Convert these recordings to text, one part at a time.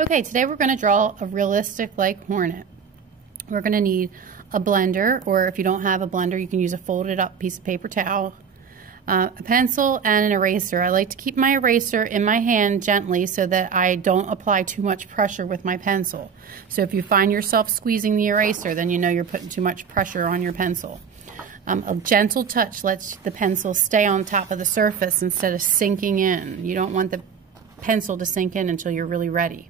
Okay, today we're going to draw a realistic like hornet. We're going to need a blender, or if you don't have a blender, you can use a folded up piece of paper towel, a pencil, and an eraser. I like to keep my eraser in my hand gently so that I don't apply too much pressure with my pencil. So if you find yourself squeezing the eraser, then you know you're putting too much pressure on your pencil. A gentle touch lets the pencil stay on top of the surface instead of sinking in. You don't want the pencil to sink in until you're really ready.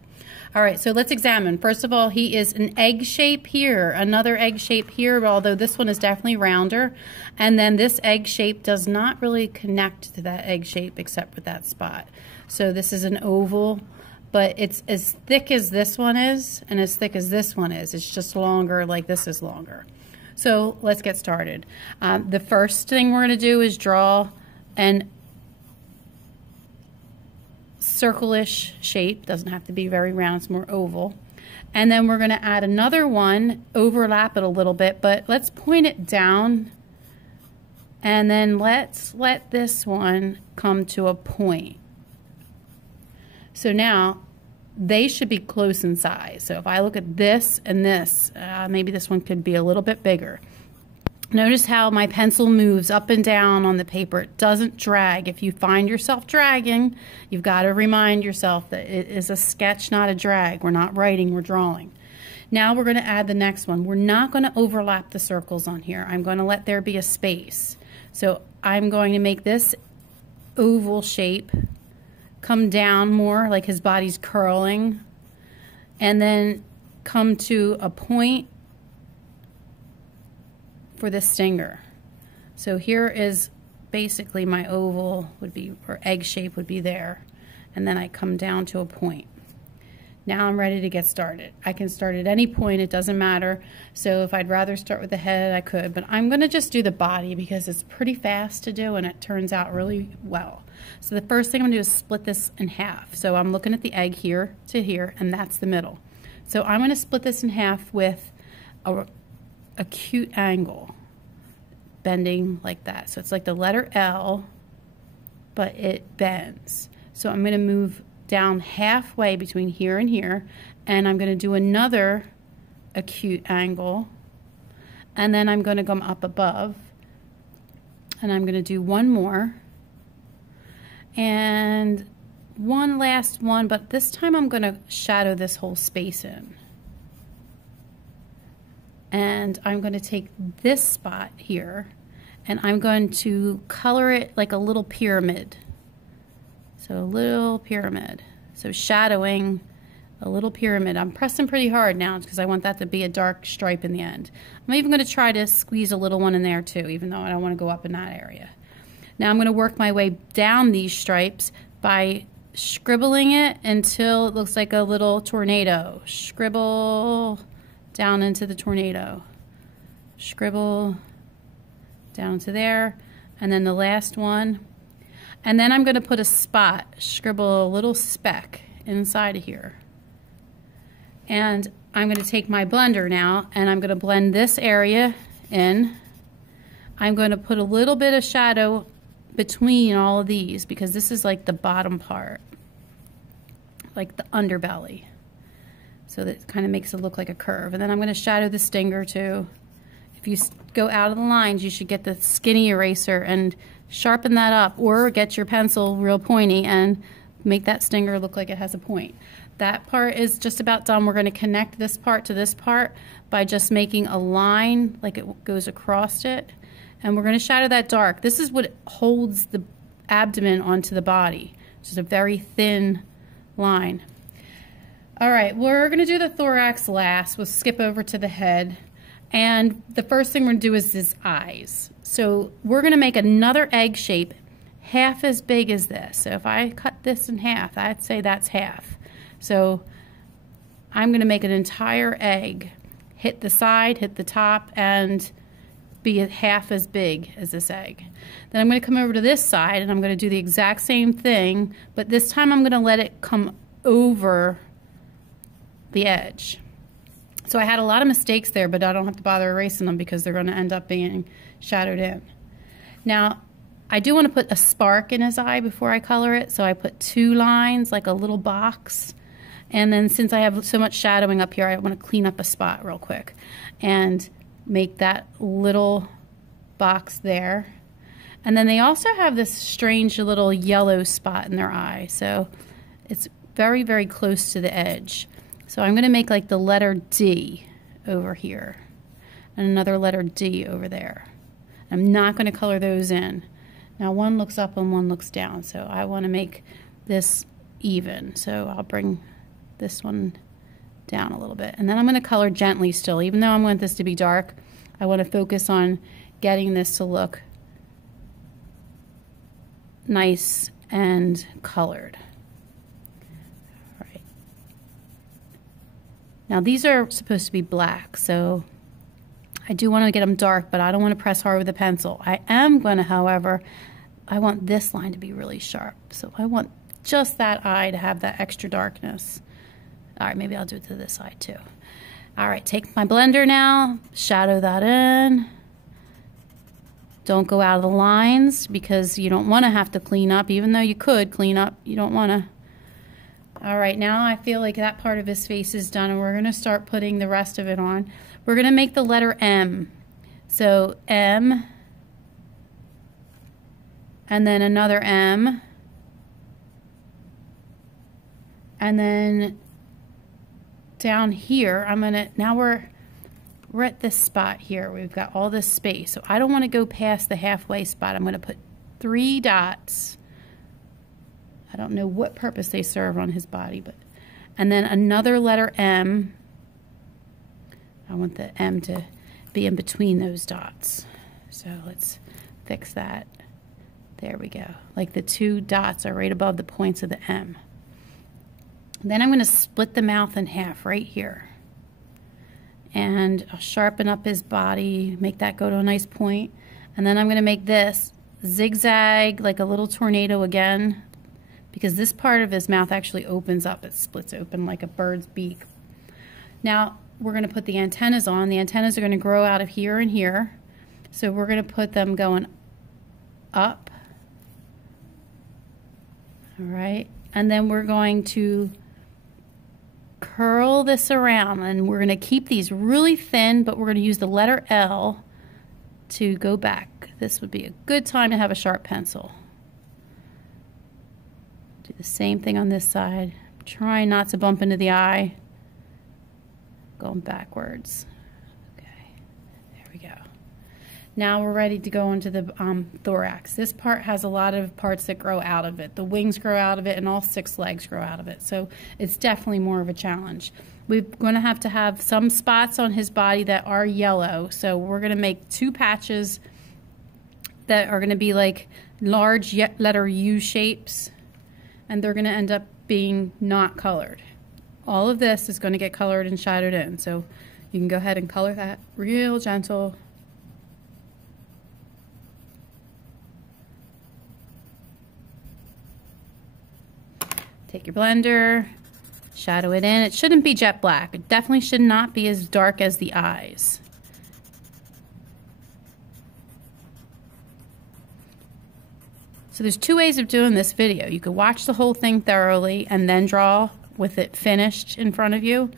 All right, so let's examine. First of all, he is an egg shape here, another egg shape here, although this one is definitely rounder. And then this egg shape does not really connect to that egg shape except with that spot. So this is an oval, but it's as thick as this one is and as thick as this one is. It's just longer, like this is longer. So let's get started. The first thing we're going to do is draw an circle-ish shape. Doesn't have to be very round, it's more oval. And then we're going to add another one, overlap it a little bit, but let's point it down, and then let's let this one come to a point. So now they should be close in size. So if I look at this and this, maybe this one could be a little bit bigger. Notice how my pencil moves up and down on the paper. It doesn't drag. If you find yourself dragging, you've got to remind yourself that it is a sketch, not a drag. We're not writing, we're drawing. Now we're going to add the next one. We're not going to overlap the circles on here. I'm going to let there be a space. So I'm going to make this oval shape come down more, like his body's curling, and then come to a point for the stinger. So here is basically my oval would be, or egg shape would be there, and then I come down to a point. Now I'm ready to get started. I can start at any point, it doesn't matter. So if I'd rather start with the head, I could, but I'm going to just do the body because it's pretty fast to do and it turns out really well. So the first thing I'm going to do is split this in half. So I'm looking at the egg here to here, and that's the middle. So I'm going to split this in half with a acute angle, bending like that. So it's like the letter L, but it bends. So I'm going to move down halfway between here and here, and I'm going to do another acute angle, and then I'm going to come up above, and I'm going to do one more, and one last one, but this time I'm going to shadow this whole space in. And I'm going to take this spot here and I'm going to color it like a little pyramid. So a little pyramid. So shadowing a little pyramid. I'm pressing pretty hard now because I want that to be a dark stripe in the end. I'm even going to try to squeeze a little one in there too, even though I don't want to go up in that area. Now I'm going to work my way down these stripes by scribbling it until it looks like a little tornado. Scribble down into the tornado. Scribble down to there, and then the last one. And then I'm going to put a spot, scribble a little speck inside of here. And I'm going to take my blender now, and I'm going to blend this area in. I'm going to put a little bit of shadow between all of these because this is like the bottom part, like the underbelly. So that kind of makes it look like a curve. And then I'm going to shadow the stinger too. If you go out of the lines, you should get the skinny eraser and sharpen that up, or get your pencil real pointy and make that stinger look like it has a point. That part is just about done. We're going to connect this part to this part by just making a line like it goes across it. And we're going to shadow that dark. This is what holds the abdomen onto the body. Just a very thin line. All right, we're going to do the thorax last. We'll skip over to the head. And the first thing we're going to do is his eyes. So we're going to make another egg shape half as big as this. So if I cut this in half, I'd say that's half. So I'm going to make an entire egg, hit the side, hit the top, and be half as big as this egg. Then I'm going to come over to this side, and I'm going to do the exact same thing, but this time I'm going to let it come over the edge. So I had a lot of mistakes there, but I don't have to bother erasing them because they're going to end up being shadowed in. Now, I do want to put a spark in his eye before I color it, so I put two lines, like a little box, And then since I have so much shadowing up here, I want to clean up a spot real quick and make that little box there. And then they also have this strange little yellow spot in their eye. So it's very, very close to the edge. So I'm going to make like the letter D over here and another letter D over there. I'm not going to color those in. Now one looks up and one looks down. So I want to make this even. So I'll bring this one down a little bit. And then I'm going to color gently still. Even though I want this to be dark, I want to focus on getting this to look nice and colored. All right. Now these are supposed to be black, so I do want to get them dark, but I don't want to press hard with a pencil. I am going to, however, I want this line to be really sharp. So I want just that eye to have that extra darkness. All right, maybe I'll do it to this side too. All right, take my blender now, shadow that in. Don't go out of the lines because you don't want to have to clean up, even though you could clean up, you don't want to. All right, now I feel like that part of his face is done, and we're going to start putting the rest of it on. We're going to make the letter M. So M, and then another M, and then down here, now we're at this spot here. We've got all this space. So I don't want to go past the halfway spot. I'm going to put 3 dots. I don't know what purpose they serve on his body, but, and then another letter M. I want the M to be in between those dots. So let's fix that. There we go. Like the 2 dots are right above the points of the M. Then I'm going to split the mouth in half right here. And I'll sharpen up his body, make that go to a nice point. And then I'm going to make this zigzag like a little tornado again, because this part of his mouth actually opens up. It splits open like a bird's beak. Now we're going to put the antennas on. The antennas are going to grow out of here and here. So we're going to put them going up. All right. And then we're going to curl this around, and we're going to keep these really thin, but we're going to use the letter L to go back. This would be a good time to have a sharp pencil. Do the same thing on this side. Try not to bump into the eye. Going backwards. Okay, there we go. Now we're ready to go into the thorax. This part has a lot of parts that grow out of it. The wings grow out of it, and all 6 legs grow out of it. So it's definitely more of a challenge. We're going to have some spots on his body that are yellow. So we're going to make 2 patches that are going to be like large letter U shapes, and they're going to end up being not colored. All of this is going to get colored and shadowed in. So you can go ahead and color that real gentle. Take your blender, shadow it in. It shouldn't be jet black. It definitely should not be as dark as the eyes. So there's 2 ways of doing this video. You could watch the whole thing thoroughly and then draw with it finished in front of you,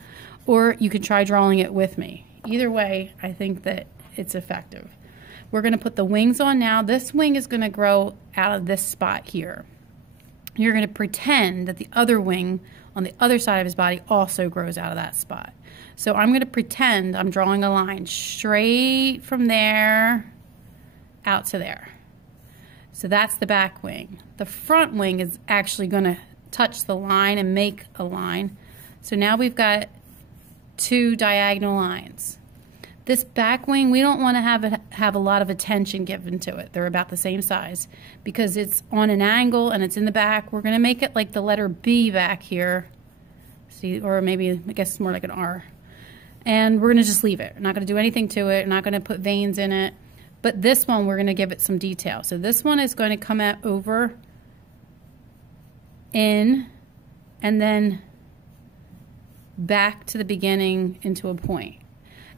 or you could try drawing it with me. Either way, I think that it's effective. We're going to put the wings on now. This wing is going to grow out of this spot here. You're going to pretend that the other wing on the other side of his body also grows out of that spot. So I'm going to pretend I'm drawing a line straight from there out to there. So that's the back wing. The front wing is actually going to touch the line and make a line. So now we've got 2 diagonal lines. This back wing, we don't want to have a lot of attention given to it. They're about the same size because it's on an angle and it's in the back. We're going to make it like the letter B back here. See, or maybe, I guess it's more like an R. And we're going to just leave it. We're not going to do anything to it. We're not going to put veins in it. But this one, we're going to give it some detail. So this one is going to come out over, in, and then back to the beginning into a point.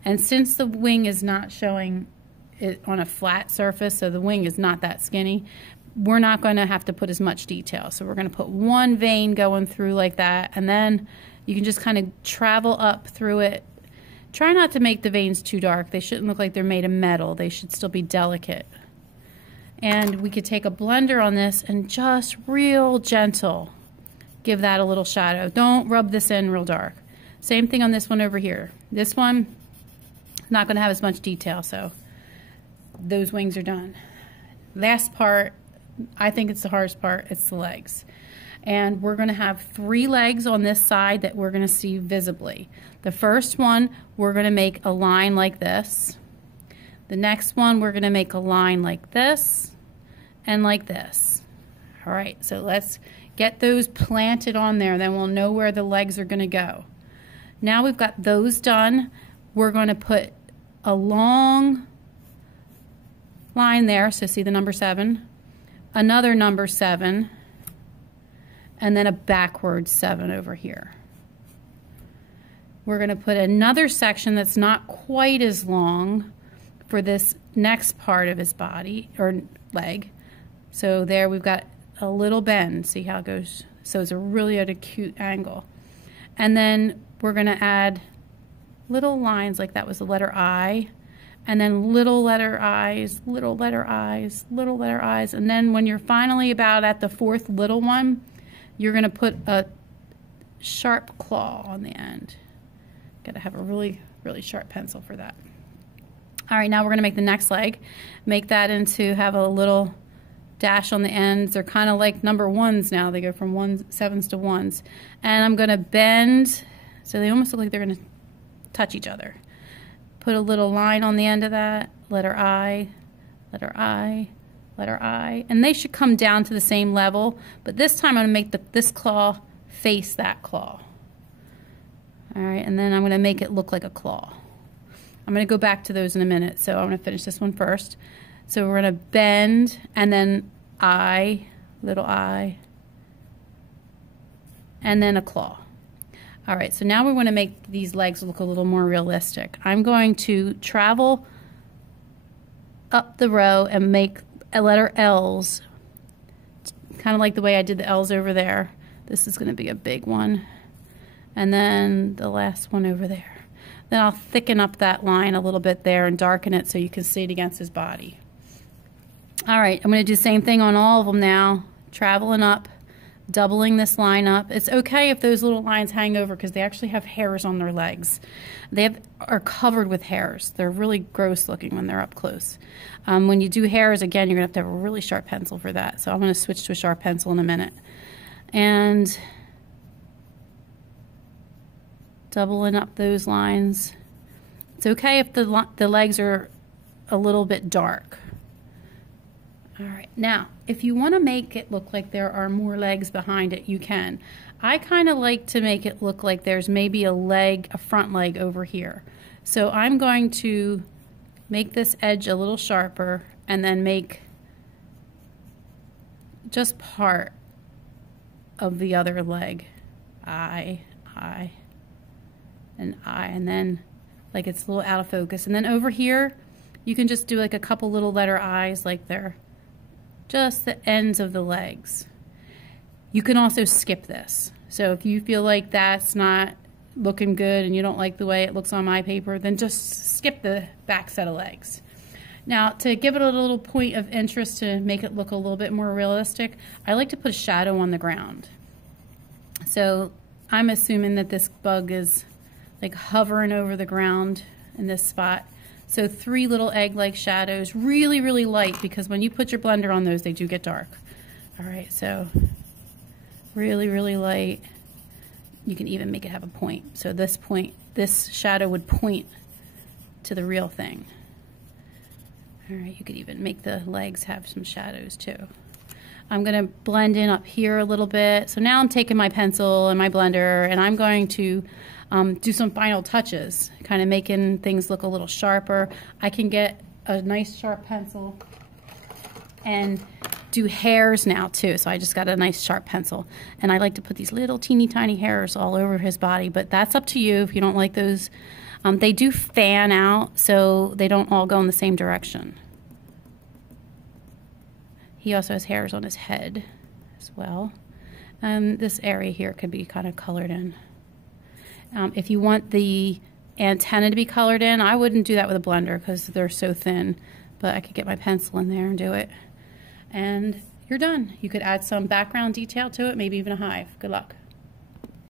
And since the wing is not showing it on a flat surface, so the wing is not that skinny, we're not going to have to put as much detail. So we're going to put one vein going through like that, and then you can just kind of travel up through it. Try not to make the veins too dark. They shouldn't look like they're made of metal. They should still be delicate. And we could take a blender on this and just real gentle give that a little shadow. Don't rub this in real dark. Same thing on this one over here. This one, not going to have as much detail, so those wings are done. Last part, I think it's the hardest part, it's the legs. And we're going to have 3 legs on this side that we're going to see visibly. The first one, we're going to make a line like this. The next one, we're going to make a line like this and like this. All right, so let's get those planted on there, then we'll know where the legs are going to go. Now we've got those done. We're going to put a long line there, so see the number 7, another number 7, and then a backwards 7 over here. We're going to put another section that's not quite as long for this next part of his body, or leg. So there we've got a little bend. See how it goes? So it's really at a cute angle. And then we're going to add little lines like that was the letter I, and then little letter I's, little letter I's, little letter I's. And then when you're finally about at the 4th little one, you're going to put a sharp claw on the end. Got to have a really, really sharp pencil for that. All right, now we're going to make the next leg. Make that into, have a little dash on the ends. They're kind of like number 1s now. They go from 7s to 1s. And I'm going to bend, so they almost look like they're going to touch each other. Put a little line on the end of that, letter I, letter I, letter I. And they should come down to the same level, but this time I'm going to make this claw face that claw. All right, and then I'm going to make it look like a claw. I'm going to go back to those in a minute, so I'm going to finish this one first. So we're going to bend, and then I, little I, and then a claw. All right, so now we want to make these legs look a little more realistic. I'm going to travel up the row and make a letter L's, kind of like the way I did the L's over there. This is going to be a big one. And then the last one over there. Then I'll thicken up that line a little bit there and darken it so you can see it against his body. All right, I'm going to do the same thing on all of them now, traveling up, doubling this line up. It's okay if those little lines hang over because they actually have hairs on their legs. They are covered with hairs. They're really gross looking when they're up close. When you do hairs, again, you're going to have a really sharp pencil for that. So I'm going to switch to a sharp pencil in a minute. And doubling up those lines. It's okay if the legs are a little bit dark. All right, now if you want to make it look like there are more legs behind it, you can. I kind of like to make it look like there's maybe a leg, a front leg over here. So I'm going to make this edge a little sharper and then make just part of the other leg. I, and then like it's a little out of focus. And then over here, you can just do like a couple little letter I's like they're just the ends of the legs. You can also skip this. So if you feel like that's not looking good and you don't like the way it looks on my paper, then just skip the back set of legs. Now, to give it a little point of interest to make it look a little bit more realistic, I like to put a shadow on the ground. So I'm assuming that this bug is like hovering over the ground in this spot. So 3 little egg-like shadows, really, really light, because when you put your blender on those, they do get dark. All right, so really, really light. You can even make it have a point. So this shadow would point to the real thing. All right, you could even make the legs have some shadows too. I'm gonna blend in up here a little bit. So now I'm taking my pencil and my blender and I'm going to do some final touches, kind of making things look a little sharper. I can get a nice sharp pencil and do hairs now too. So I just got a nice sharp pencil and I like to put these little teeny tiny hairs all over his body, but that's up to you if you don't like those. They do fan out so they don't all go in the same direction. He also has hairs on his head as well. And this area here could be kind of colored in. If you want the antenna to be colored in, I wouldn't do that with a blender because they're so thin, but I could get my pencil in there and do it. And you're done. You could add some background detail to it, maybe even a hive. Good luck.